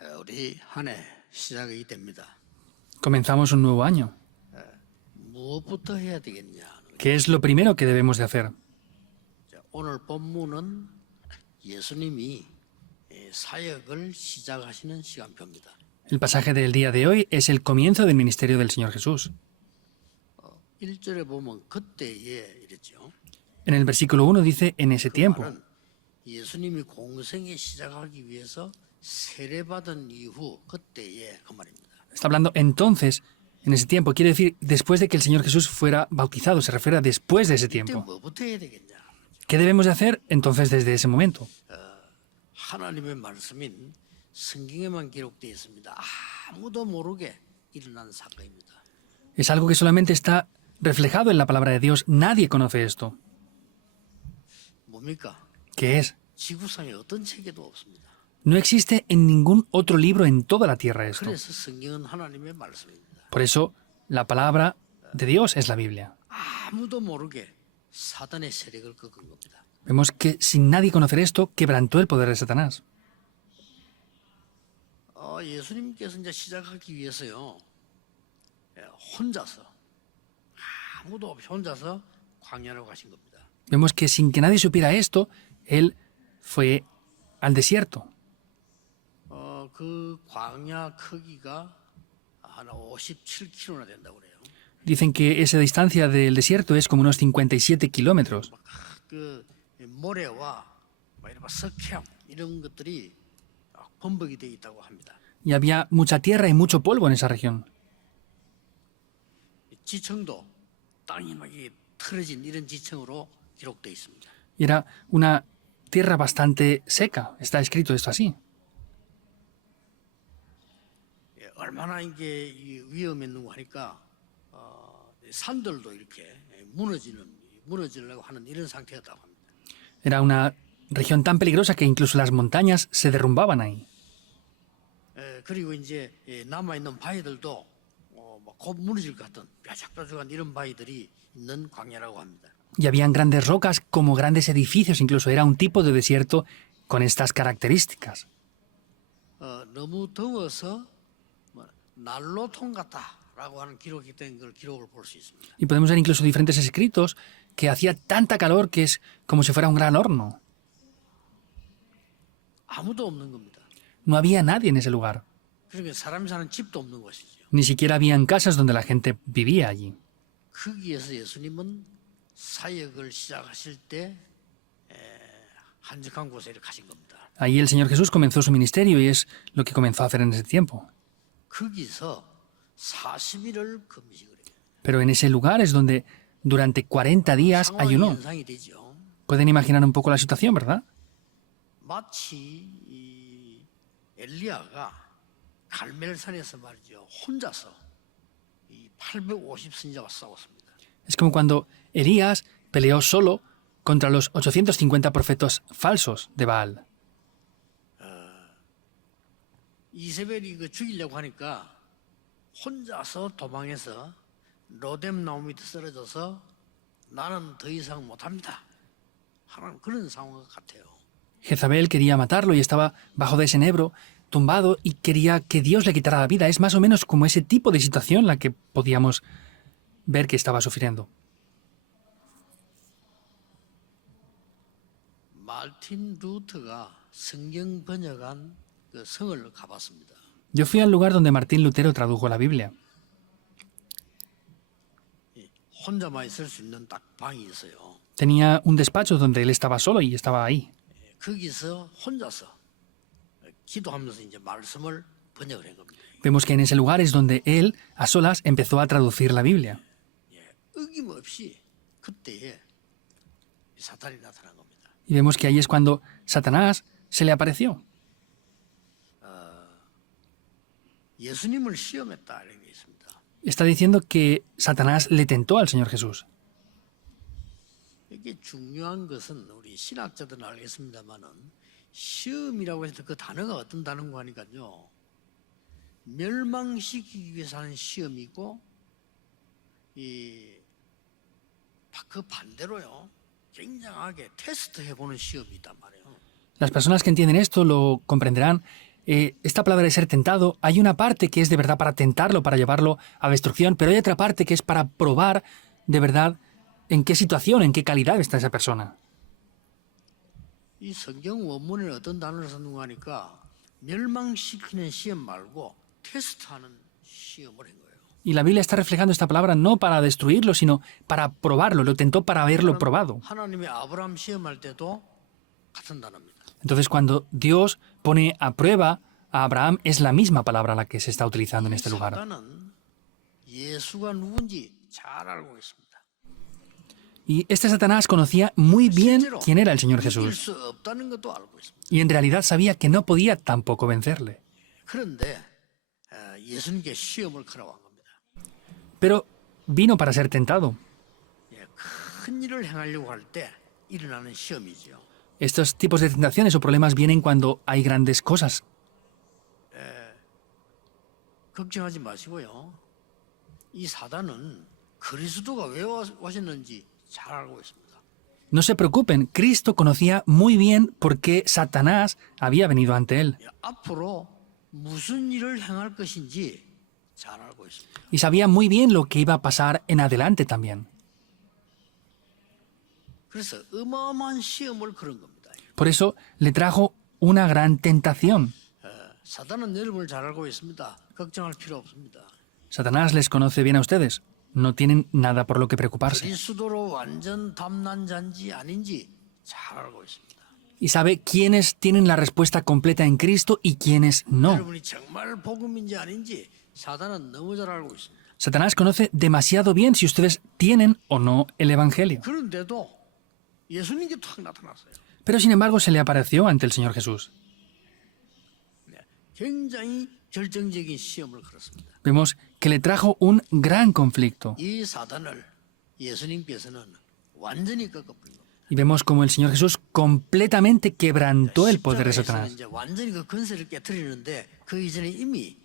우리 한 해 시작이 됩니다. Comenzamos un nuevo año. 무엇부터 해야 되겠냐? ¿Qué es lo primero que debemos de hacer? 오늘 본문은 예수님이 사역을 시작하시는 시간표입니다. El pasaje del día de hoy es el comienzo del ministerio del Señor Jesús. 1절에 보면 그때에 이랬죠. En el versículo 1 dice en ese tiempo. 말은 예수님이 공생에 시작하기 위해서 세례받은 이후 그때에 그 말입니다. Está hablando entonces, en ese tiempo. Quiere decir después de que el Señor Jesús fuera bautizado. Se refiere a después de ese 그때 tiempo. 뭐부터 해야 되겠냐? ¿Qué debemos de hacer entonces desde ese momento? 하나님의 말씀인 성경에만 기록되어 있습니다. 아무도 모르게 일어난 사건입니다. Es algo que solamente está reflejado en la palabra de Dios. Nadie conoce esto. 뭡니까? ¿Qué es? 지구상에 어떤 책에도 없습니다. No existe en ningún otro libro en toda la tierra esto. 그래서 성경은 하나님의 말씀입니다. Por eso, la palabra de Dios es la Biblia. 아무도 모르게 사단의 세력을 꺾은 겁니다. Vemos que sin nadie conocer esto, quebrantó el poder de Satanás. 예수님께서 이제 시작하기 위해서요. 혼자서 아무도 없이 혼자서 광야로 가신 겁니다. Vemos que sin que nadie supiera esto, él fue al desierto. 그 광야 크기가 한 57km나 된다고 그래요. Dicen que esa distancia del desierto es como unos 57 kilómetros. 그 모래와 이런 석향 이런 것들이 범벅이 되어 있다고 합니다. Y había mucha tierra y mucho polvo en esa región. 지층도 땅이 막 틀어진 이런 지층으로 기록되어 있습니다. Y era una tierra bastante seca. Está escrito esto así. 얼마나 이게 위험했는가 하니까 산들도 이렇게 무너지려고 하는 이런 상태였다고 합니다. Era una región tan peligrosa que incluso las montañas se derrumbaban ahí. 그리고 이제 남아 있는 바위들도 곧 무너질 것 같은 뾰족뾰족한 이런 바위들이 있는 광야라고 합니다. Y habían grandes rocas como grandes edificios. Incluso era un tipo de desierto con estas características. 너무 더워서 난로통 같다라고 하는 기록이 된 걸 기록을 볼 수 있습니다. Y podemos ver incluso diferentes escritos que hacía tanta calor que es como si fuera un gran horno. 아무도 없는 겁니다. No había nadie en ese lugar. 그러니까 사람이 사는 집도 없는 것이죠. Ni siquiera habían casas donde la gente vivía allí. 거기에서 예수님은 사역을 시작하실 때 한적한 곳에 가신 겁니다. Ahí el Señor Jesús comenzó su ministerio y es lo que comenzó a hacer en ese tiempo. 거기서 40일을 금식을 해요. Pero en ese lugar es donde durante 40 días 상황이 ayunó. 연상이 되죠. Pueden imaginar un poco la situación, ¿verdad? 마치 이 엘리야가 갈멜산에서 말이죠. 혼자서 이 850선지자와 싸웠습니다. Es como cuando Elías peleó solo contra los 850 profetas falsos de Baal. 이세벨이 죽이려고 하니까 혼자서 도망해서 로뎀 나무 밑에 쓰러져서 나는 더 이상 못합니다. 하는 그런 상황 같아요. Jezabel quería matarlo y estaba bajo de ese enebro, tumbado, y quería que Dios le quitara la vida. Es más o menos como ese tipo de situación la que podíamos ver que estaba sufriendo. 마틴 루터가 성경 번역한 그 성을 가봤습니다. Yo fui al lugar donde Martín Lutero tradujo la Biblia. 혼자만 있을 수 있는 딱 방이 있어요. Tenía un despacho donde él estaba solo y estaba ahí. 거기서 혼자서 기도하면서 이제 말씀을 번역을 한 겁니다. Vemos que en ese lugar es donde él, a solas, empezó a traducir la Biblia. 어김없이 그때에 사탄이 나타난 겁니다. Y vemos que ahí es cuando Satanás se le apareció. 예수님을 시험했다 이런 게 있습니다. Está diciendo que Satanás le tentó al Señor Jesús. 이게 중요한 것은 우리 신학자들은 알겠습니다만은 시험이라고 해서 그 단어가 어떤 단어인가 하니까요. 멸망시키기 위해서 하는 시험이고 그 반대로요. 굉장하게 테스트해보는 시험이 있단 말이에요. Las personas que entienden esto lo comprenderán. esta palabra de ser tentado, hay una parte que es de verdad para tentarlo, para llevarlo a destrucción, pero hay otra parte que es para probar de verdad en qué situación, en qué calidad está esa persona. 이 성경 원문에 어떤 단어를 선동하니까 멸망시키는 시험 말고 테스트하는 시험을 한 거예요. Y la Biblia está reflejando esta palabra no para destruirlo, sino para probarlo. Lo tentó para haberlo probado. 하나님이 아브라함 시험할 때도 같은 단어입니다. Entonces, cuando Dios pone a prueba a Abraham, es la misma palabra la que se está utilizando en este lugar. 사단은 예수가 누군지 잘 알고 있습니다. Y este Satanás conocía muy bien 실제로 quién era el Señor 이길 Jesús. 수 없다는 것도 알고 있습니다. Y en realidad sabía que no podía tampoco vencerle. 그런데 예수님께 시험을 걸어온 겁니다. Pero vino para ser tentado. 큰 일을 행하려고 할 때 일어나는 시험이죠. Estos tipos de tentaciones o problemas vienen cuando hay grandes cosas. 걱정하지 마시고요. 이 사단은 그리스도가 왜 오셨는지 잘 알고 있습니다. No se preocupen, Cristo conocía muy bien por qué Satanás había venido ante él. 앞으로 무슨 일을 행할 것인지 잘 알고 있습니다. Y sabía muy bien lo que iba a pasar en adelante también. 그래서 어마어마한 시험을 걸은 겁니다. Por eso le trajo una gran tentación. 사단은 여러분을 잘 알고 있습니다. 걱정할 필요 없습니다. Satanás les conoce bien a ustedes. No tienen nada por lo que preocuparse. 그리스도로 완전 담난자인지 아닌지 잘 알고 있습니다. Y sabe quiénes tienen la respuesta completa en Cristo y quiénes no. 여러분이 정말 복음인지 아닌지 사단은 너무 잘 알고 있습니다. Satanás conoce demasiado bien si ustedes tienen o no el Evangelio. 그런데도 예수님께 탁 나타났어요. Pero sin embargo se le apareció ante el Señor Jesús. 굉장히 결정적인 시험을 걸었습니다. Vemos que le trajo un gran conflicto. 이 사단을 예수님께서는 완전히 꺾어버린 겁니다. Y vemos como el Señor Jesús completamente quebrantó el poder de 십자가에서는 Satanás. 이제 완전히 그 권세를 깨뜨리는데 그 이전에 이미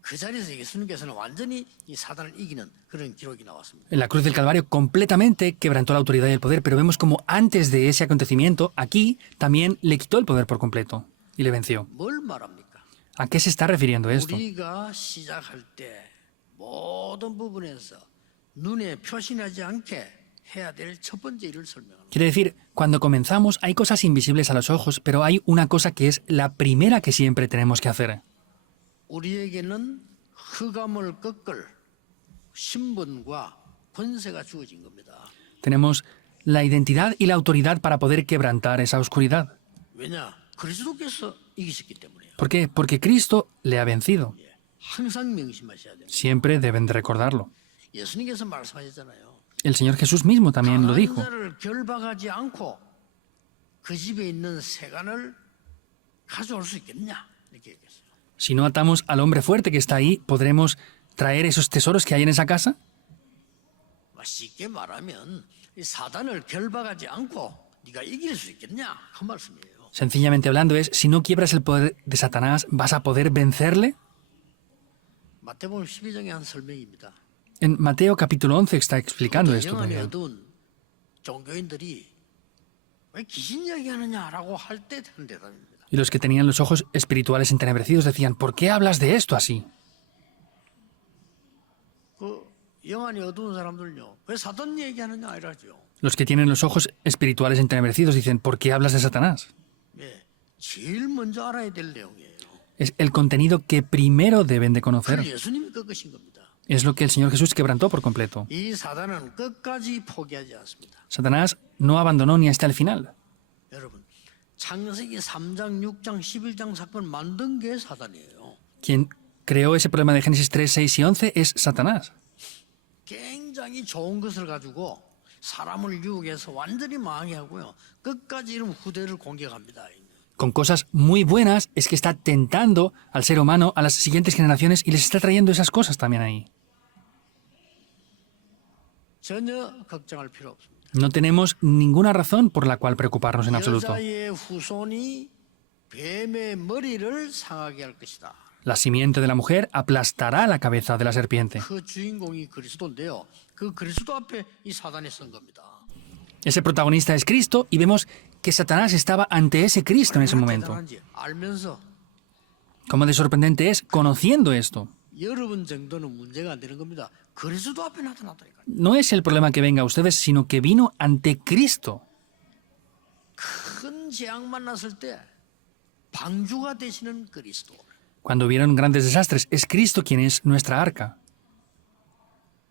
그 자리에서 예수님께서는 완전히 이 사단을 이기는 그런 기록이 나왔습니다. En la cruz del Calvario completamente quebrantó la autoridad y el poder, pero vemos como antes de ese acontecimiento, aquí también le quitó el poder por completo y le venció. 뭘 말합니까? ¿A qué se está refiriendo esto? 우리가 시작할 때 모든 부분에서 눈에 표시나지 않게 해야 될 첫 번째 일을 설명합니다. Quiere decir, cuando comenzamos hay cosas invisibles a los ojos, pero hay una cosa que es la primera que siempre tenemos que hacer. 우리에게는 흑암을 꺾을 신분과 권세가 주어진 겁니다. Tenemos la identidad y la autoridad para poder quebrantar esa oscuridad. 왜냐? 그리스도께서 이기셨기 때문이에요. ¿Por qué? Porque Cristo le ha vencido. 항상 명심하셔야 됩니다. Siempre deben de recordarlo. 예수님께서 말씀하셨잖아요. El Señor Jesús mismo también lo 강한 dijo. 자를 결박하지 않고 그 집에 있는 세간을 가져올 수 있겠냐? 이렇게 얘기했어요. Si no atamos al hombre fuerte que está ahí, ¿podremos traer esos tesoros que hay en esa casa? 쉽게 말하면 이 사단을 결박하지 않고 네가 이길 수 있겠냐? 그 말씀이에요. Sencillamente hablando es, si no quiebras el poder de Satanás, ¿vas a poder vencerle? 마태복음 12장의 한 설명입니다. En Mateo capítulo 11 está explicando esto 영안이 también. 어두운 종교인들이 왜 귀신 이야기하느냐라고 할 때 되는 대답입니다. Y los que tenían los ojos espirituales entenebrecidos decían, ¿por qué hablas de esto así? 그 영안이 어두운 사람들요. 왜 사단 얘기하느냐 이러죠. Los que tienen los ojos espirituales entenebrecidos dicen, ¿por qué hablas de Satanás? 예, 제일 먼저 알아야 될 내용이에요. Es el contenido que primero deben de 그걸 conocer. 예수님이 꺾으신 겁니다. Es lo que el Señor Jesús quebrantó por completo. 이 사단은 끝까지 포기하지 않습니다. Satanás no abandonó ni hasta el final. 여러분, 창세기 3장, 6장, 11장 사건 만든 게 사단이에요. Quien creó ese problema de Génesis 3, 6 y 11 es Satanás. 굉장히 좋은 것을 가지고 사람을 유혹해서 완전히 망하게 하고요. 끝까지 이런 후대를 공격합니다. Con cosas muy buenas es que está tentando al ser humano, a las siguientes generaciones, y les está trayendo esas cosas también ahí. 전혀 걱정할 필요 없습니다. No tenemos ninguna razón por la cual preocuparnos en absoluto. 여자의 후손이 뱀의 머리를 상하게 할 것이다. La simiente de la mujer aplastará la cabeza de la serpiente. 그 주인공이 그리스도인데요. 그 그리스도 앞에 이 사단이 선 겁니다. Ese protagonista es Cristo y vemos que Satanás estaba ante ese Cristo en ese momento. 대단한지 알면서 ¿Cómo de sorprendente es conociendo esto? 여러분 정도는 문제가 안 되는 겁니다. 그리스도 앞에 나타났다니까요. No es el problema que venga a ustedes, sino que vino ante Cristo. 큰 재앙 만났을 때 방주가 되시는 그리스도. Cuando hubieron grandes desastres, es Cristo quien es nuestra arca.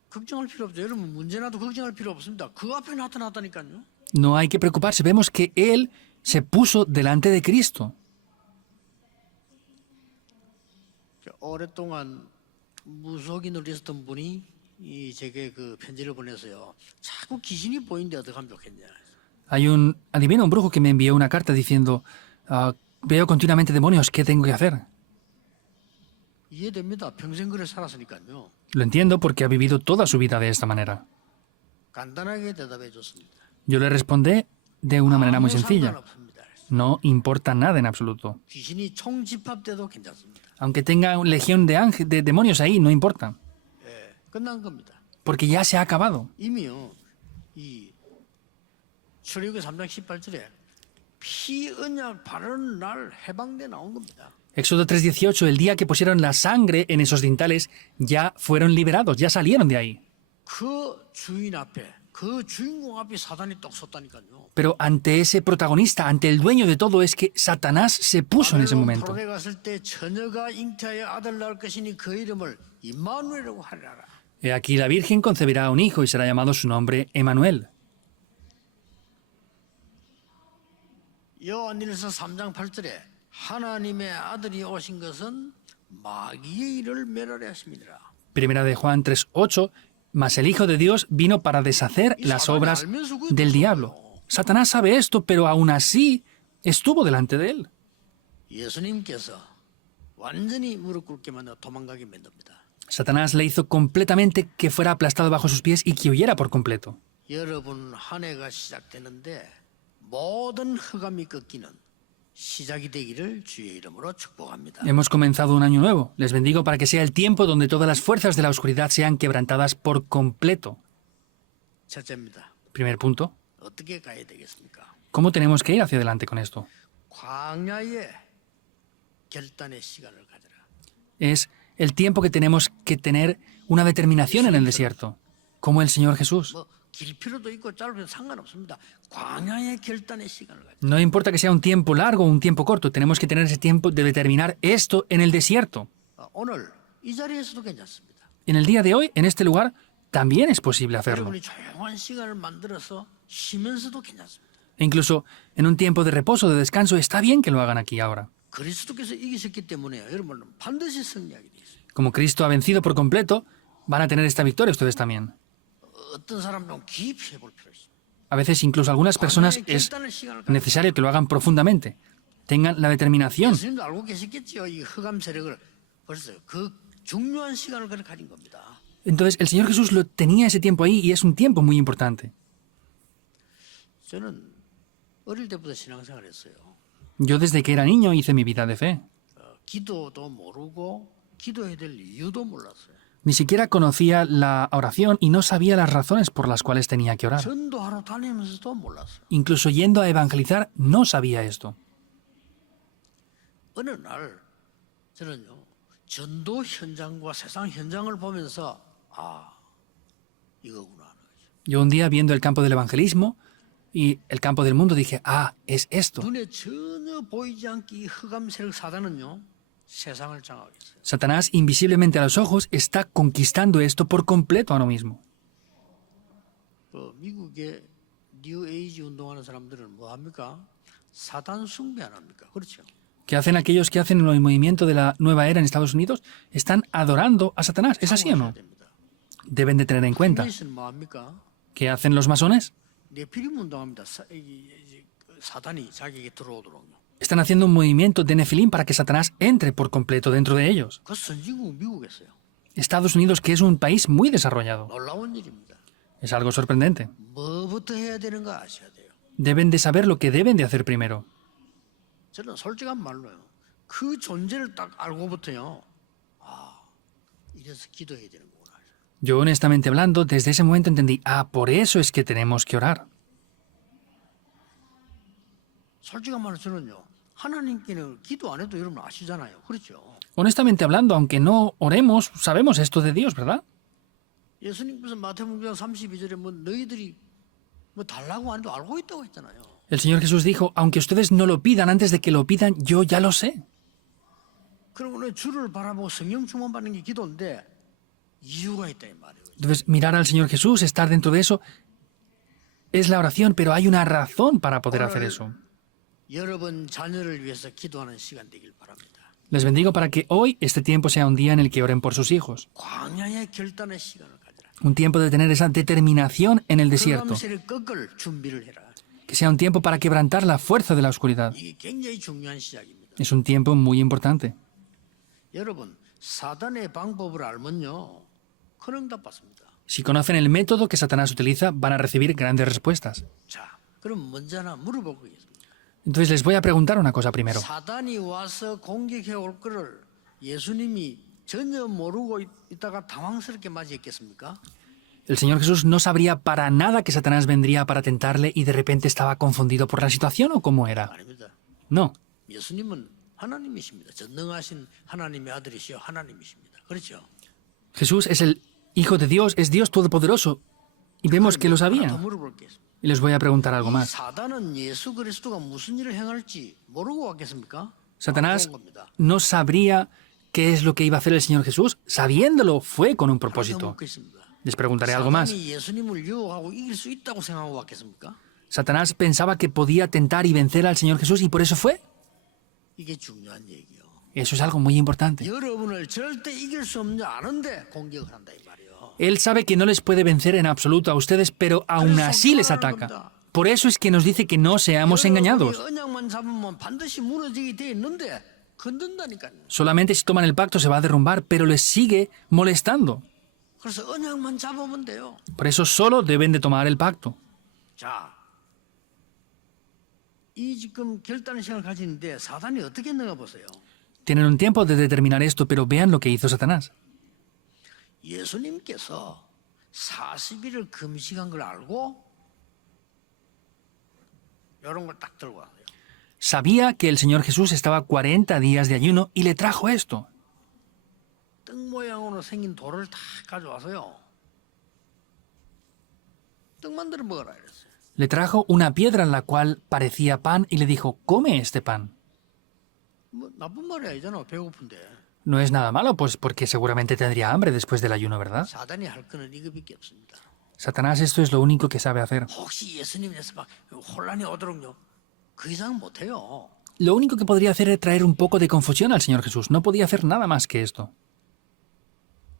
걱정할 필요 없죠. 여러분 문제 나도 걱정할 필요 없습니다. 그 앞에 나타났다니까요. No hay que preocuparse. Vemos que Él se puso delante de Cristo. 오랫동안 무속인으로 있었던 분이 제게 그 편지를 보내서요. 자꾸 귀신이 보이는데 어떻게 하면 좋겠냐. Hay un adivino, un brujo, que me envió una carta diciendo, veo continuamente demonios, ¿qué tengo que hacer? 이해됩니다. 평생 그래 살았으니까요. Lo entiendo porque ha vivido toda su vida de esta manera. 간단하게 대답해 줬습니다. Yo le respondí de una manera muy 아무 sencilla. 상관없습니다. No importa nada en absoluto. 귀신이 총집합돼도 괜찮습니다. Aunque tenga una legión de demonios ahí, no importa. 예, 끝난 겁니다. Porque ya se ha acabado. 이미요. 이 출애굽기 3장 18절에 피 언약 바르는 날 해방돼 나온 겁니다. Éxodo 3:18, el día que pusieron la sangre en esos dintales, ya fueron liberados, ya salieron de ahí. 그 주인 앞에 그 주인공 앞에 사단이 떡 섰다니까요. Pero ante ese protagonista, ante el dueño de todo, es que Satanás se puso en ese momento. 포로에 갔을 때 처녀가 잉태하여 아들 낳을 것이니 그 이름을 임마누엘이라고 하리라. He aquí la Virgen concebirá un hijo y será llamado su nombre Emanuel. 요한일서 3장 8절에 하나님의 아들이 오신 것은 마귀의 일을 멸하려 하심이니라. Primera de Juan 3:8, mas el Hijo de Dios vino para deshacer las obras del diablo. Satanás sabe esto, pero aún así estuvo delante de él. 예수님께서 완전히 무릎 꿇게 만들어 도망가게 만듭니다. Satanás le hizo completamente que fuera aplastado bajo sus pies y que huyera por completo. 여러분 한 해가 시작되는데 모든 흑암이 꺾이는 시작이 되기를 주의 이름으로 축복합니다. Hemos comenzado un año nuevo. Les bendigo para que sea el tiempo donde todas las fuerzas de la oscuridad sean quebrantadas por completo. 첫째입니다. Primer punto. 어떻게 가야 되겠습니까? ¿Cómo tenemos que ir hacia adelante con esto? 광야의 결단의 시간을 가져라. Es el tiempo que tenemos que tener una determinación en el desierto, como el Señor Jesús. 길 필요도 있고 짧아도 상관없습니다. 광야의 결단의 시간을 가져라. No importa que sea un tiempo largo o un tiempo corto, tenemos que tener ese tiempo de determinar esto en el desierto. 오늘 이 자리에서도 괜찮습니다. En el día de hoy, en este lugar, también es posible hacerlo. 여러분이 조용한 시간을 만들어서 쉬면서도 괜찮습니다. E incluso en un tiempo de reposo, de descanso, está bien que lo hagan aquí ahora. 그리스도께서 이기셨기 때문에 여러분은 반드시 승리하게 돼 있어요. Como Cristo ha vencido por completo, van a tener esta victoria ustedes también. 어떤 사람은 깊이 해볼 필요 있어요. A veces incluso algunas personas es 결단의 시간을 가져라. necesario que lo hagan profundamente. Tengan la determinación. 예수님도 알고 계셨겠지요. 이 흑암 세력을 벌써 그 중요한 시간을 그렇게 가진 겁니다. Entonces el Señor Jesús lo tenía ese tiempo ahí y es un tiempo muy importante. 저는 어릴 때부터 신앙생활을 했어요. Yo desde que era niño hice mi vida de fe. 기도도 모르고 기도해야 될 이유도 몰랐어요. Ni siquiera conocía la oración y no sabía las razones por las cuales tenía que orar. 전도하러 다니면서도 몰랐어요. Incluso yendo a evangelizar no sabía esto. 어느 날 저는요 전도 현장과 세상 현장을 보면서 이거구나 하는 거죠. Yo un día viendo el campo del evangelismo y el campo del mundo dije, es esto. 눈에 전혀 보이지 않게 이 흑암 세력 사단은요 세상을 장악하고 있어요. Satanás, invisiblemente a los ojos, está conquistando esto por completo ahora mismo. 미국의 뉴 에이지 운동하는 사람들은 뭐 합니까? 사단 숭배 안 합니까? 그렇죠. ¿Qué hacen aquellos que hacen el movimiento de la nueva era en Estados Unidos? Están adorando a Satanás. ¿Es así o no? Deben de tener en cuenta. 프리메이슨 뭐 합니까? ¿Qué hacen los masones? 네피림 운동합니다. 사단이 자기에게 들어오도록요. Están haciendo un movimiento de Nefilim para que Satanás entre por completo dentro de ellos. 그 선진국 미국에서요. Estados Unidos, que es un país muy desarrollado. 놀라운 일입니다. Es algo sorprendente. 뭐부터 해야 되는가 아셔야 돼요. Deben de saber lo que deben de hacer primero. 저는 솔직한 말로요. 그 존재를 딱 알고부터요. 이래서 기도해야 되는구나. Yo honestamente hablando, desde ese momento entendí, por eso es que tenemos que orar. 솔직한 말로 저는요. 하나님께는 기도 안 해도 여러분 아시잖아요. 그렇죠? Honestamente hablando, aunque no oremos, sabemos esto de Dios, ¿verdad? 예수님께서 마태복음 32절에 뭐 너희들이 뭐 달라고 안 해도 알고 있다고 했잖아요. El Señor Jesús dijo, aunque ustedes no lo pidan, antes de que lo pidan, yo ya lo sé. 그러면 주를 바라보고 성령 충만 받는 게 기도인데 이유가 있다 이 말이에요. Entonces, mirar al Señor Jesús, estar dentro de eso, es la oración, pero hay una razón para poder hacer eso. 여러분 자녀를 위해서 기도하는 시간 되길 바랍니다. Les bendigo para que hoy este tiempo sea un día en el que oren por sus hijos. 광야의 결단의 시간을 가지라. Un tiempo de tener esa determinación en el desierto. 흑암세를 꺾을 준비를 해라. Que sea un tiempo para quebrantar la fuerza de la oscuridad. 이게 굉장히 중요한 시작입니다. Es un tiempo muy importante. 여러분 사단의 방법을 알면요 큰 응답 받습니다. Si conocen el método que Satanás utiliza, van a recibir grandes respuestas. 자, 그럼 먼저 하나 물어보겠습니다. Entonces les voy a preguntar una cosa primero. 사단이 와서 공격해 올 거를 예수님이 전혀 모르고 있다가 당황스럽게 맞이했겠습니까? El Señor Jesús no sabría para nada que Satanás vendría para tentarle y de repente estaba confundido por la situación o cómo era. 아닙니다. No. 예수님은 하나님이십니다. 전능하신 하나님의 아들이시여 하나님이십니다. 그렇죠? Jesús es el Hijo de Dios, es Dios Todopoderoso. Y vemos que lo 하나 더 sabían. 물어볼게요. Y les voy a preguntar algo 이 más. 사단은 예수 그리스도가 무슨 일을 행할지 모르고 왔겠습니까? Satanás 안 온 겁니다. no sabría qué es lo que iba a hacer el Señor Jesús. Sabiéndolo, fue con un 하나 더 propósito. 묻겠습니다. Les preguntaré algo más. 사단이 예수님을 유혹하고 이길 수 있다고 생각하고 왔겠습니까? ¿Satanás pensaba que podía tentar y vencer al Señor Jesús y por eso fue? 이게 중요한 얘기요. Eso es algo muy importante. 여러분을 절대 이길 수 없는 줄 아는데 공격을 한다 이 말이에요. Él sabe que no les puede vencer en absoluto a ustedes, pero aún así les ataca. Por eso es que nos dice que no seamos engañados. 여러분이 언약만 잡으면 반드시 무너지게 돼 있는데 건든다니까요. Solamente si toman el pacto se va a derrumbar, pero les sigue molestando. 그래서 언약만 잡으면 돼요. Por eso solo deben de tomar el pacto. 자, 이 지금 결단 시간을 가지는데 사단이 어떻게 했는가 보세요. Tienen un tiempo de determinar esto, pero vean lo que hizo Satanás. 예수님께서 40일을 금식한 걸 알고 이런 걸 딱 들고 와요. Sabía que el Señor Jesús estaba 40 días de ayuno y le trajo esto. 떡 모양으로 생긴 돌을 다 가져와서요. 떡 만들어 먹어라 이랬어요. Le trajo una piedra en la cual parecía pan y le dijo, come este pan. 뭐 나쁜 말이 아니잖아. 배고픈데. No es nada malo, pues porque seguramente tendría hambre después del ayuno, ¿verdad? 사단이 할 거는 이거밖에 없습니다. Satanás esto es lo único que sabe hacer. 혹시 예수님에서 막 혼란이 오도록요. 그 이상 못해요. Lo único que podría hacer es traer un poco de confusión al Señor Jesús. No podía hacer nada más que esto.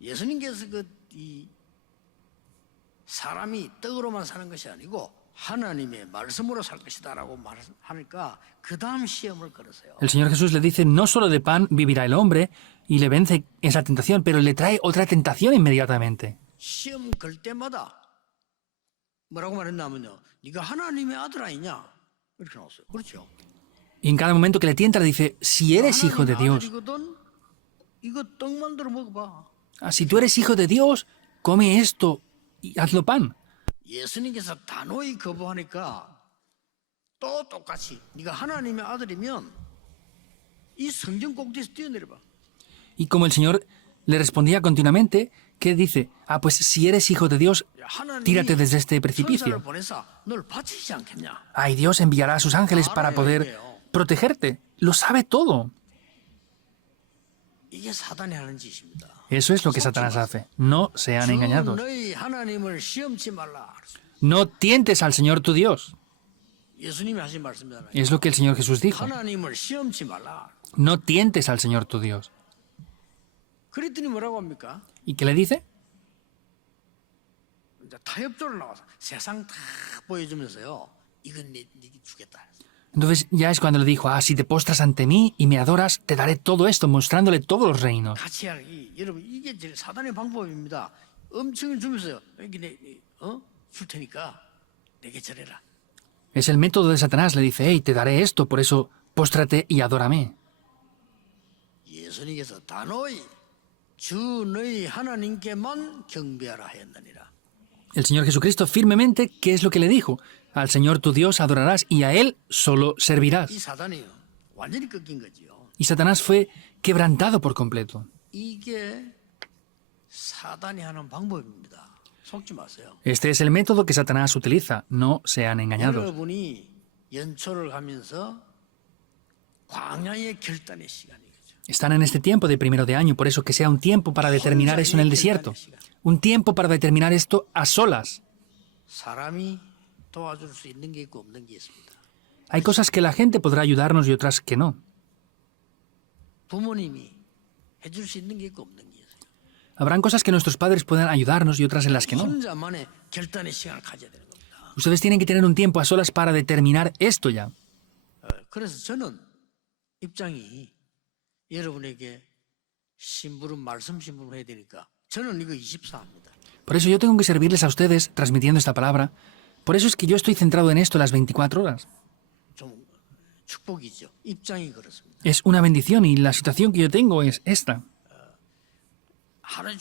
예수님께서 이 사람이 떡으로만 사는 것이 아니고 하나님의 말씀으로 살 것이다라고 말하니까 그 다음 시험을 걸으세요. El Señor Jesús le dice, no solo de pan vivirá el hombre, y le vence esa tentación, pero le trae otra tentación inmediatamente. 시험 걸 때마다 뭐라고 말했냐면요. 네가 하나님의 아들 아니냐? 이렇게 나왔어요. 그렇죠? Y en cada momento que le tienta le dice, si eres hijo de Dios, 아들이거든, 이거 떡 만들어 먹어봐. si tú eres hijo de Dios, come esto y hazlo pan. 예수님께서 단호히 거부하니까 또 똑같이 네가 하나님의 아들이면 이 성전 꼭대기에서 뛰어내려봐. Y como el Señor le respondía continuamente, ¿qué dice? Ah, pues si eres hijo de Dios, tírate desde este precipicio. 천사를 보내서 널 바치지 않겠냐? Ay, Dios enviará a sus ángeles para poder protegerte. Lo sabe todo. 이게 사단이 하는 짓입니다. Eso es lo que Satanás hace. No sean 주 engañados. 너희 하나님을 시험치 말라. No tientes al Señor tu Dios. 예수님이 하신 말씀이잖아요. Es lo que el Señor Jesús dijo. 하나님을 시험치 말라. No tientes al Señor tu Dios. 그랬더니 뭐라고 합니까? ¿Y qué le dice? 이제 타협조를 나와서 세상 다 보여주면서요. 이건 네 주겠다. Entonces ya es cuando le dijo, si te postras ante mí y me adoras, te daré todo esto, mostrándole todos los reinos. 같이 하기. 여러분 이게 제일 사단의 방법입니다. 엄청을 주면서요. 여기 줄 테니까 내게 절해라. Es el método de Satanás. Le dice, hey, te daré esto, por eso póstrate y adórame. 예수님께서 단호히 주 너희 하나님께만 경배하라 하였느니라. El Señor Jesucristo firmemente, ¿qué es lo que le dijo? Al Señor tu Dios adorarás y a Él solo servirás. 이 사단이요. 완전히 꺾인 거지요. Y Satanás fue quebrantado por completo. 이게 사단이 하는 방법입니다. 속지 마세요. Este es el método que Satanás utiliza. No sean engañados. 여러분이 연초를 가면서 광야의 결단의 시간이죠. Están en este tiempo de primero de año, por eso que sea un tiempo para determinar eso en el desierto. Un tiempo para determinar esto a solas. 사람이 도와줄 수 있는 게 있고 없는 게 있습니다. Hay cosas que la gente podrá ayudarnos y otras que no. 부모님이 해줄 수 있는 게 있고 없는 게 있어요. Habrán cosas que nuestros padres puedan ayudarnos y otras en las que no. 혼자만의 결단의 시간을 가져야 되는 겁니다. Ustedes tienen que tener un tiempo a solas para determinar esto ya. 그래서 저는 입장이 여러분에게 심부름 말씀 심부름 해야 되니까 저는 이거 24합니다. Por eso yo tengo que servirles a ustedes transmitiendo esta palabra. Por eso es que yo estoy centrado en esto las 24 horas. 좀 축복이죠. 입장이 그렇습니다. Es una bendición y la situación que yo tengo es esta. 하루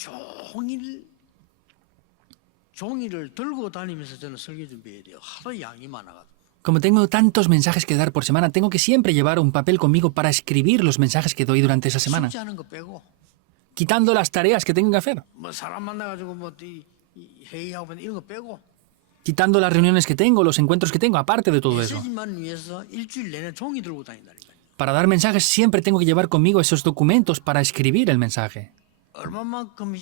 종이를 들고 다니면서 저는 설교 준비해야 돼요. 하도 양이 많아가지고. Como tengo tantos mensajes que dar por semana, tengo que siempre llevar un papel conmigo para escribir los mensajes que doy durante esa semana, 숙제하는 거 빼고 quitando las tareas que tengo que hacer, 뭐 사람 만나가지고 이 회의하고 이런 거 빼고 quitando las reuniones que tengo, los encuentros que tengo, aparte de todo eso. 메시지만 위해서 일주일 내내 종이 들고 다닌다니까요. Para dar mensajes siempre tengo que llevar conmigo esos documentos para escribir el mensaje. 얼마만큼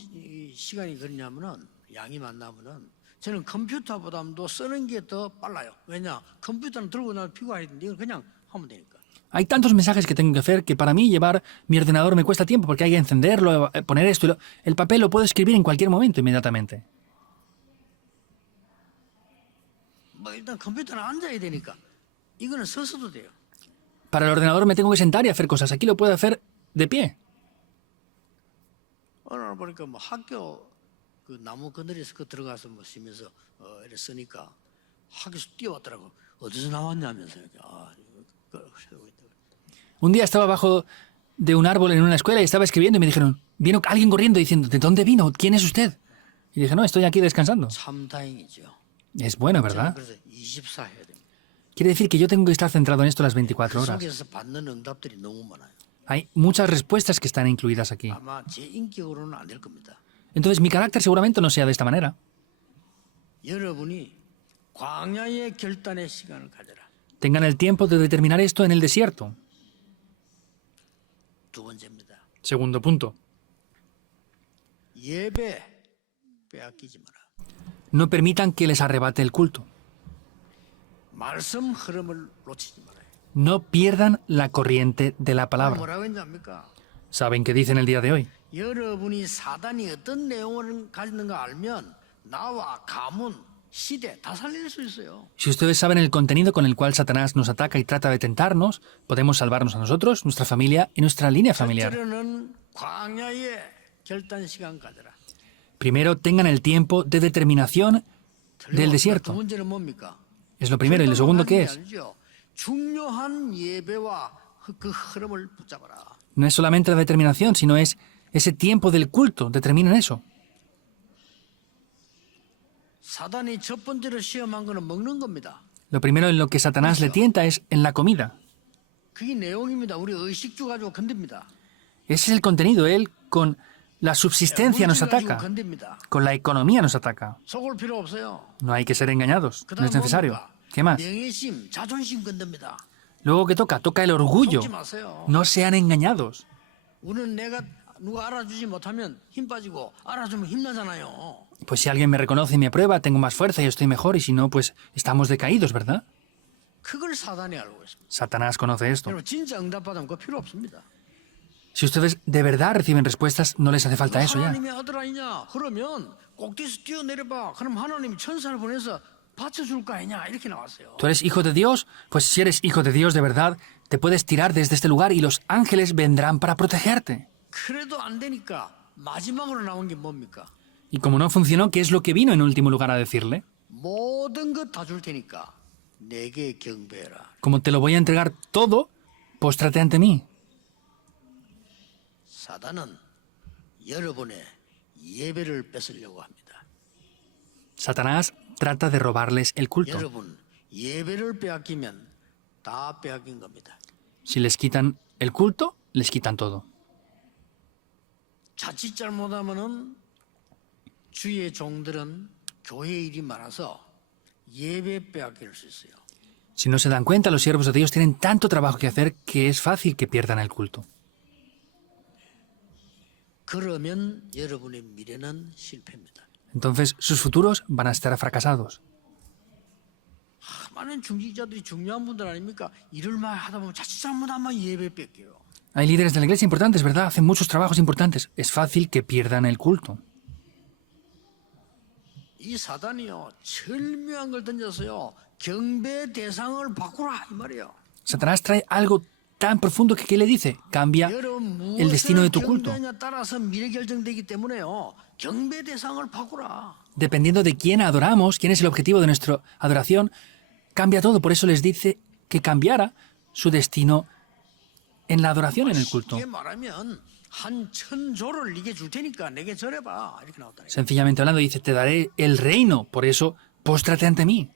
시간이 걸리냐면은 양이 많나면은 저는 컴퓨터보다도 쓰는 게 더 빨라요. 왜냐? 컴퓨터는 들고 나서 피고해야 되는데 이건 그냥 하면 되니까. Hay tantos mensajes que tengo que hacer que para mí llevar mi ordenador me cuesta tiempo porque hay que encenderlo, poner esto y el papel lo puedo escribir en cualquier momento inmediatamente. 뭐 일단 컴퓨터는 앉아야 되니까 이거는 서서도 돼요. Para el ordenador me tengo que sentar y hacer cosas. Aquí lo puedo hacer de pie. 어느 날 보니까 뭐 학교 그 나무 그늘에서 그 들어가서 뭐 쉬면서 이렇게 쓰니까 학교에서 뛰어왔더라고. 어디서 나왔냐면서 Un día estaba bajo de un árbol en una escuela y estaba escribiendo y me dijeron, vino alguien corriendo diciendo, ¿de dónde vino? ¿Quién es usted? Y dije, no, estoy aquí descansando. 참 다행이죠. Es bueno, 저는 ¿verdad? 그래서 24 해야 됩니다. Quiere decir que yo tengo que estar centrado en esto las 24 그 horas. 속에서 받는 응답들이 너무 많아요. Hay muchas respuestas que están incluidas aquí. 아마 제 인격으로는 안 될 겁니다. Entonces mi carácter seguramente no sea de esta manera. 여러분이 광야의 결단의 시간을 가져라. Tengan el tiempo de determinar esto en el desierto. 두 번째입니다. Segundo punto. 예배 빼앗기지 마라. No permitan que les arrebate el culto. 말씀 흐름을 놓치지 말아요. No pierdan la corriente de la palabra. 뭐라고 했냐니까? ¿Saben qué dicen el día de hoy? 여러분이 사단이 어떤 내용을 가지는가 알면 나와 가문, 시대 다 살릴 수 있어요. Si ustedes saben el contenido con el cual Satanás nos ataca y trata de tentarnos, podemos salvarnos a nosotros, nuestra familia y nuestra línea familiar. 첫째로는 광야의 결단 시간 가져라. Primero, tengan el tiempo de determinación del 두 desierto. 번째는 뭡니까? Es lo primero. ¿Y lo segundo qué es? 중요한 예배와 그 흐름을 붙잡아라. No es solamente la determinación, sino es ese tiempo del culto. Determinen eso. 사단이 첫 번째로 시험한 거는 먹는 겁니다. Lo primero en lo que Satanás le tienta es en la comida. 그게 내용입니다. 우리 의식주 가지고 건듭니다. Ese es el contenido. Él con la subsistencia nos 물질 가지고 ataca. 건듭니다. Con la economía nos ataca. 속을 필요 없어요. No hay que ser engañados. No 그다음 es necesario. 뭡니까? ¿Qué más? 명예심, 자존심 건듭니다. Luego que toca el orgullo. 속지 마세요. No sean engañados. 우리는 내가 누가 알아주지 못하면 힘 빠지고 알아주면 힘나잖아요. Pues si alguien me reconoce y me aprueba, tengo más fuerza y estoy mejor, y si no, pues estamos decaídos, ¿verdad? 그걸 사단이 알고 있습니다. Satanás conoce esto. 여러분 진짜 응답받으면 그거 필요 없습니다. Si ustedes de verdad reciben respuestas, no les hace falta eso ya. 하나님의 아들 아니냐? 그러면 꼭대기에서 뛰어내려봐. 그럼 하나님이 천사를 보내서 받쳐줄 거 아니냐? 이렇게 나왔어요. ¿Tú eres hijo de Dios? Pues si eres hijo de Dios de verdad, te puedes tirar desde este lugar y los ángeles vendrán para protegerte. 그래도 안 되니까 마지막으로 나온 게 뭡니까? Y como no funcionó, ¿qué es lo que vino en último lugar a decirle? 모든 것 다 줄 테니까 내게 경배해라. Como te lo voy a entregar todo, póstrate ante mí. 사단은 여러분의 예배를 뺏으려고 합니다. Satanás trata de robarles el culto. 여러분 예배를 빼앗기면 다 빼앗긴 겁니다. Si les quitan el culto, les quitan todo. 자칫 잘못하면은 주의 종들은 교회 일이 많아서 예배 빼앗길 수 있어요. Si no se dan cuenta, los siervos de Dios tienen tanto trabajo que hacer que es fácil que pierdan el culto. 그러면 여러분의 미래는 실패입니다. Entonces, sus futuros van a estar fracasados. 많은 중직자들이 중요한 분들 아닙니까? 일을 많이 하다 보면 자칫 잘못하면 예배 뺏겨요. Hay líderes de la iglesia importantes, ¿verdad? Hacen muchos trabajos importantes. Es fácil que pierdan el culto. 이 사단이요 절묘한 걸 던져서요 경배 대상을 바꾸라 이 말이에요. Satanás trae algo tan profundo que ¿qué le dice? Cambia 여러분 el destino de 무엇을 tu culto. 경배하냐 따라서 미래 결정되기 때문에요 경배 대상을 바꾸라. Dependiendo de quién adoramos, quién es el objetivo de nuestra adoración, cambia todo. Por eso les dice que cambiara su destino en la adoración, en el culto. 쉽게 말하면 한 천조를 네게 줄 테니까 내게 절해봐 이렇게 나왔다니까. Sencillamente hablando, dice, te daré el reino, por eso, póstrate ante mí.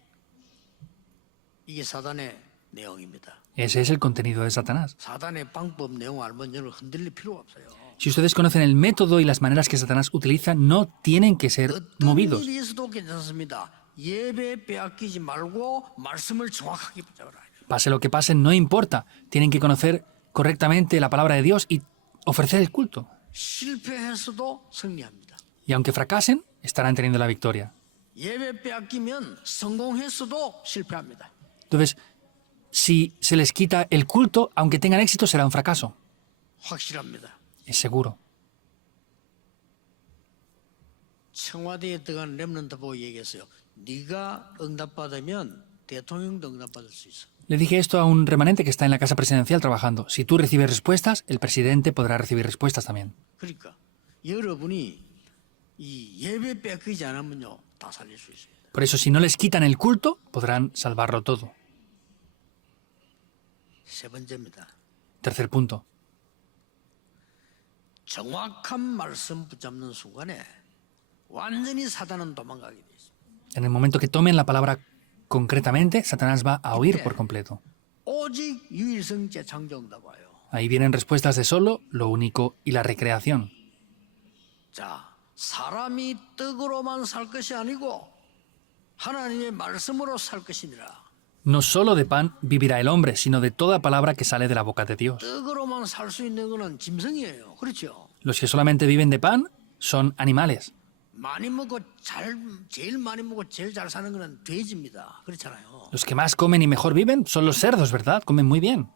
이게 사단의 내용입니다. Ese es el contenido de Satanás. 사단의 방법 내용 알면 여러분 흔들릴 필요가 없어요. Si ustedes conocen el método y las maneras que Satanás utiliza, no tienen que ser 어떤 movidos. 일이 있어도 괜찮습니다. 예배 빼앗기지 말고 말씀을 정확하게 붙잡아라. Pase lo que pase, no importa. Tienen que conocer correctamente la palabra de Dios y ofrecer el culto. 실패했어도 승리합니다. Y aunque fracasen, estarán teniendo la victoria. 예배 빼앗기면 성공했어도 실패합니다. Entonces, si se les quita el culto, aunque tengan éxito, será un fracaso. 확실합니다. Es seguro. 청와대에 들어간 렘넌트 보고 얘기했어요. 네가 응답받으면 대통령도 응답받을 수 있어. Le dije esto a un remanente que está en la casa presidencial trabajando. Si tú recibes respuestas, el presidente podrá recibir respuestas también. 그러니까 여러분이 이 예배 빼앗기지 않으면요 다 살릴 수 있습니다. Por eso, si no les quitan el culto, podrán salvarlo todo. 세 번째입니다. Tercer punto. 정확한 말씀 붙잡는 순간에 완전히 사단은 도망가게 돼 있습니다. En el momento que tomen la palabra concretamente, Satanás va a huir por completo. 오직 유일성제 창조응답 와요. Ahí vienen respuestas de solo, lo único y la recreación. 자, 사람이 떡으로만 살 것이 아니고 하나님의 말씀으로 살 것이니라. No solo de pan vivirá el hombre, sino de toda palabra que sale de la boca de Dios. 떡으로만 살 수 있는 거는 짐승이에요. 그렇죠? Los que solamente viven de pan son animales. 많이 먹고 제일 많이 먹고 제일 잘 사는 거는 돼지입니다. 그렇잖아요. Los que más comen y mejor viven son los cerdos, ¿verdad? Comen muy bien.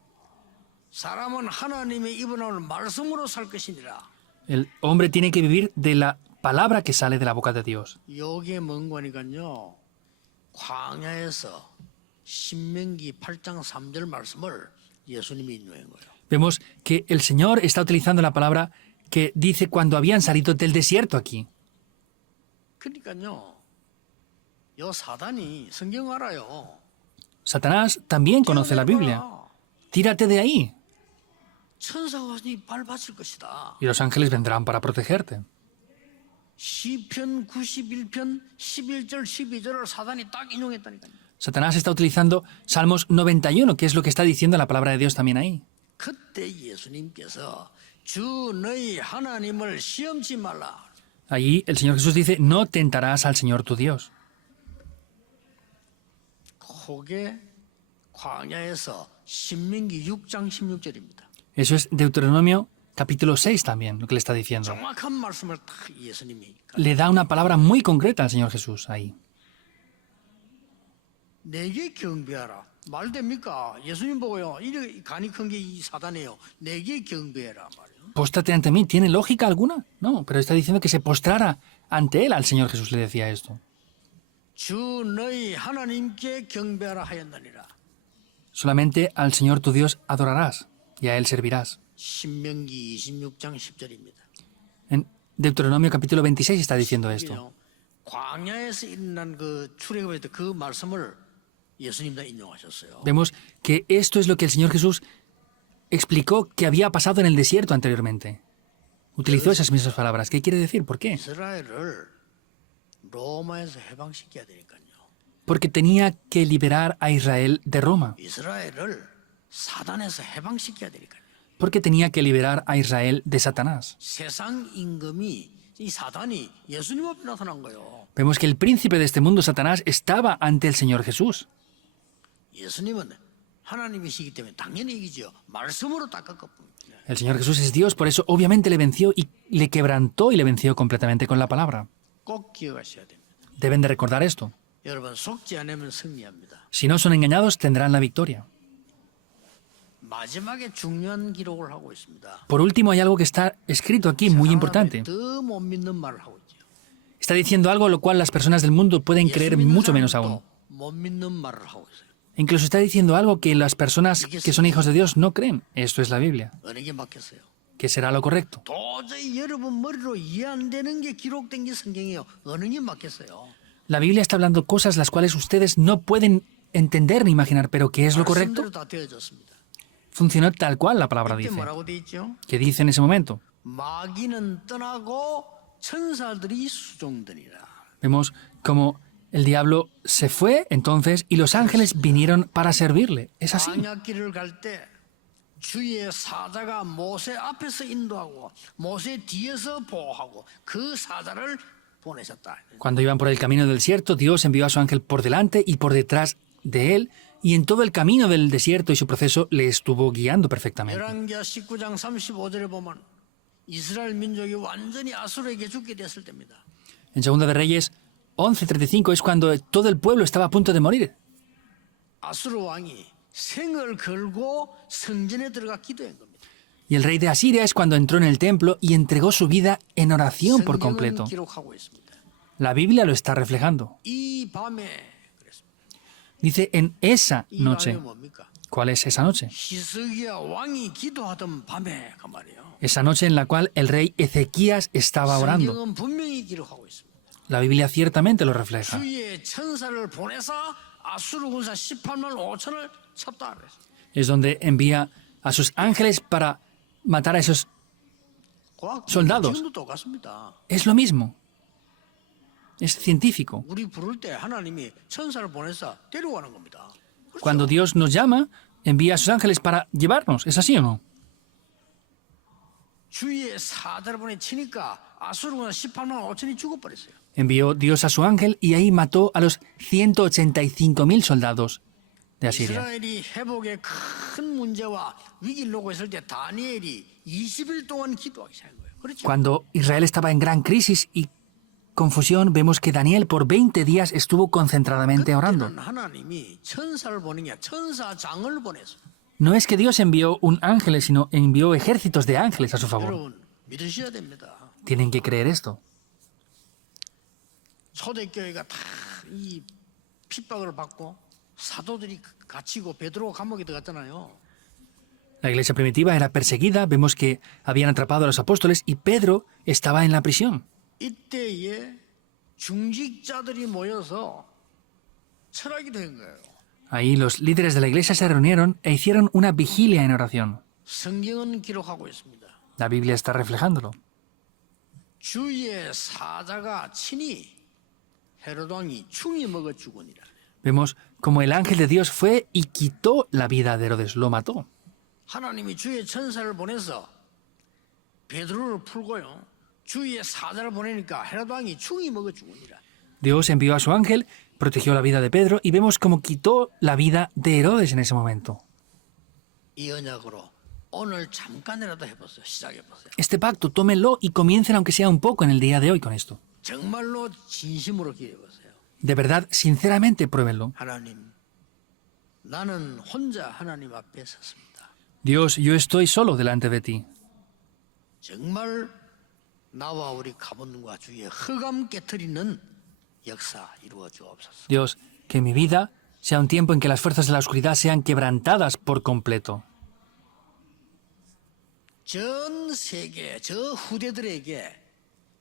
사람은 하나님의 입에 나오는 말씀으로 살 것이니라. El hombre tiene que vivir de la palabra que sale de la boca de Dios. 여기에 뭔 거니까요. 광야에서 신명기 8장 3절 말씀을 예수님이 인용한 거예요. Vemos que el Señor está utilizando la palabra que dice cuando habían salido del desierto aquí. 그러니까요. 요 사단이 성경 알아요. Satanás también conoce la Biblia. Tírate de ahí 천사가 밟아칠 것이다. y los ángeles vendrán para protegerte. 시편 91편 11절 12절을 사단이 딱 인용했다니까요. Satanás está utilizando Salmos 91, que es lo que está diciendo la palabra de Dios también ahí. 그때 예수님께서 주 너희 하나님을 시험치 말라. Allí el Señor Jesús dice, no tentarás al Señor tu Dios. 그게 광야에서 신명기 6장 16절입니다. Eso es Deuteronomio capítulo 6 también, lo que le está diciendo. 정확한 말씀을 딱 예수님이 Le da una palabra muy concreta al Señor Jesús ahí. 내게 경배하라. 말 됩니까? 예수님 보고요. 이렇게 간이 큰 게 이 사단이에요. 내게 경배해라 말이에요. Póstrate ante mí, ¿tiene lógica alguna? No, pero está diciendo que se postrara ante él. Al Señor Jesús le decía esto. 주 너희 하나님께 경배하라 하였느니라. Solamente al Señor tu Dios adorarás y a él servirás. 신명기 26장 10절입니다. En Deuteronomio capítulo 26 está diciendo esto. 광야에서 일어난 그 출애굽의 그 말씀을 예수님도 인용하셨어요. Vemos que esto es lo que el Señor Jesús explicó que había pasado en el desierto anteriormente. Utilizó esas mismas palabras. ¿Qué quiere decir? ¿Por qué? 이스라엘을 로마에서 해방시켜야 되니까요. Porque tenía que liberar a Israel de Roma. 이스라엘을 사단에서 해방시켜야 되니까요. porque tenía que liberar a Israel de Satanás. 세상 임금이 이 사단이 예수님 앞에 나타난 거예요. Vemos que el príncipe de este mundo, Satanás, estaba ante el Señor Jesús. 예수님은 하나님이시기 때문에 당연히 이기죠. 말씀으로 딱 꺾어봅니다. El Señor Jesús es Dios, por eso obviamente le venció y le quebrantó y le venció completamente con la palabra. 꼭 기억하셔야 됩니다. Deben de recordar esto. 여러분 속지 않으면 승리합니다. Si no son engañados, tendrán la victoria. 마지막에 중요한 기록을 하고 있습니다. Por último, hay algo que está escrito aquí, muy importante. 더못 믿는 말을 하고 있죠. Está diciendo algo lo cual las personas del mundo pueden creer mucho menos aún. 못 믿는 말을 하고 있어요. Incluso está diciendo algo que las personas que son hijos de Dios no creen. Esto es la Biblia. 어느 게 맞겠어요? ¿Qué será lo correcto? 도저히 여러분 머리로 이해 안 되는 게 기록된 게 성경이에요. 어느 게 맞겠어요? La Biblia está hablando cosas las cuales ustedes no pueden entender ni imaginar, pero ¿qué es lo correcto? 말씀대로 다 되어졌습니다. Funcionó tal cual la palabra 이때 dice. 뭐라고 돼 있죠? ¿Qué dice en ese momento? 마귀는 떠나고 천사들이 수종되니라. Vemos como el diablo se fue entonces y los ángeles vinieron para servirle. Es así. 광야길을 갈 때 주의 사자가 모세 앞에서 인도하고 모세 뒤에서 보호하고 그 사자를 보내셨다. Cuando iban por el camino del desierto, Dios envió a su ángel por delante y por detrás de él, y en todo el camino del desierto y su proceso le estuvo guiando perfectamente. 열왕기하 19장 35절에 보면 이스라엘 민족이 완전히 아수르에게 죽게 됐을 때입니다. En Segunda de Reyes 11:35 es cuando todo el pueblo estaba a punto de morir. 아수르 왕이 생을 걸고 성전에 들어가 기도한 겁니다. Y el rey de Asiria es cuando entró en el templo y entregó su vida en oración por 성경은 completo. 기록하고 있습니다. La Biblia lo está reflejando. 이 밤에 그랬습니다. Dice en esa 이 밤이 noche. 뭡니까? ¿Cuál es esa noche? 히스기야 왕이 기도하던 밤에 그 말이에요. Esa noche en la cual el rey Ezequías estaba orando. 성경은 분명히 기록하고 있습니다. La Biblia ciertamente lo refleja. 주의 천사를 보내서 아수르 군사 18만 5천을 쳤다 그랬어요. Es donde envía a sus ángeles para matar a esos. 과학 soldados. 지금도 똑같습니다. Es lo mismo. Es científico. 우리 부를 때 하나님이 천사를 보내서 데려가는 겁니다. 그렇죠? Cuando Dios nos llama, envía a sus ángeles para llevarnos. ¿Es así o no? 주의 사자를 보내 치니까 아수르 군사 18만 5천이 죽어버렸어요. Envió Dios a su ángel y ahí mató a los 185.000 soldados de Asiria. 이스라엘이 회복에 큰 문제와 위기를 놓고 있을 때 다니엘이 20일 동안 기도하기 시작한 거예요. 그렇죠? Cuando Israel estaba en gran crisis y confusión, vemos que Daniel por 20 días estuvo concentradamente orando. 그때는 하나님이 천사를 보낸 게 아니라 천사장을 보냈어요. No es que Dios envió un ángel, sino envió ejércitos de ángeles a su favor. 여러분 믿으셔야 됩니다. Tienen que creer esto. 초대교회가 다 이 핍박을 받고 사도들이 갇히고 베드로가 감옥에 들어갔잖아요. La iglesia primitiva era perseguida, vemos que habían atrapado a los apóstoles y Pedro estaba en la prisión. 이때에 중직자들이 모여서 철학이 된 거예요. Ahí los líderes de la iglesia se reunieron e hicieron una vigilia en oración. 성경은 기록하고 있습니다. La Biblia está reflejándolo. 주의 사자가 친히 헤롯 왕이 충이 먹어 죽으니라. Vemos como el ángel de Dios fue y quitó la vida de Herodes, lo mató. 하나님이 주의 천사를 보내서 베드로를 풀고요. 주의 사자를 보내니까 헤롯 왕이 충이 먹어 죽으니라. Dios envió a su ángel, protegió la vida de Pedro y vemos cómo quitó la vida de Herodes en ese momento. 이 언약으로 오늘 잠깐이라도 해보세요. 시작해보세요. Este pacto, tómenlo y comiencen aunque sea un poco en el día de hoy con esto. 정말로 진심으로 기도해보세요. De verdad, sinceramente, pruébenlo. 하나님, 나는 혼자 하나님 앞에 섰습니다. Dios, yo estoy solo delante de ti. 정말 나와 우리 가문과 주의 흑암 깨트리는 역사 이루어 주옵소서. Dios, que mi vida sea un tiempo en que las fuerzas de la oscuridad sean quebrantadas por completo. 전 세계 저 후대들에게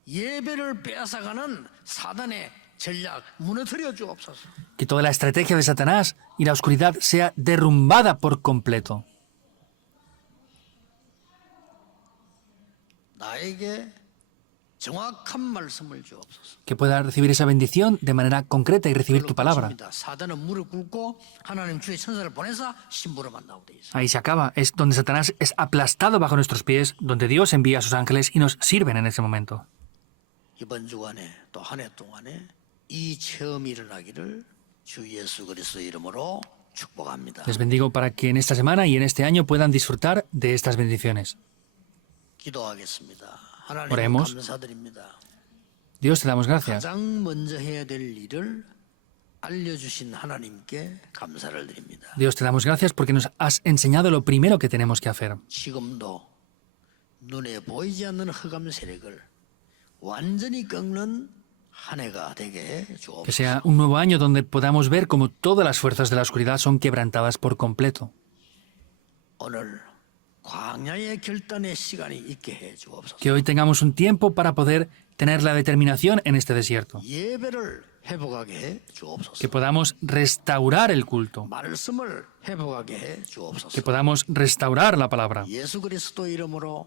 예배를 빼앗아가는 사단의 전략 무너뜨려 주옵소서. Que toda la estrategia de Satanás y la oscuridad sea derrumbada por completo. 나에게 정확한 말씀을 주옵소서. que pueda recibir esa bendición de manera concreta y recibir tu palabra. 그렇습니다. 사단은 무릎 꿇고 하나님 주의 천사를 보내서 신부로 만나고 돼 있어요. Ahí se acaba. Es donde Satanás es aplastado bajo nuestros pies, donde Dios envía a sus ángeles y nos sirven en ese momento. 이번 주간에 또 한 해 동안에 이 체험이 일어나기를 주 예수 그리스도 이름으로 축복합니다. Les bendigo para que en esta semana y en este año puedan disfrutar de estas bendiciones. 기도하겠습니다. 하나님 Oremos. 감사드립니다. Dios, te damos gracias. 가장 먼저 해야 될 일을 알려주신 하나님께 감사를 드립니다. Dios, te damos gracias porque nos has enseñado lo primero que tenemos que hacer. 지금도 눈에 보이지 않는 흑암 세력을 완전히 꺾는 한 해가 되게 해 Que 주옵소서. sea un nuevo año donde podamos ver cómo todas las fuerzas de la oscuridad son quebrantadas por completo. 오늘 광야의 결단의 시간이 있게 해 주옵소서. Que hoy tengamos un tiempo para poder tener la determinación en este desierto. 예배를 회복하게 해 주옵소서. Que podamos restaurar el culto. 말씀을 회복하게 해 주옵소서. Que podamos restaurar la palabra. 예수 그리스도 이름으로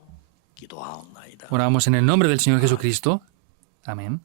기도하옵나이다. Oramos en el nombre del Señor Jesucristo. Amén.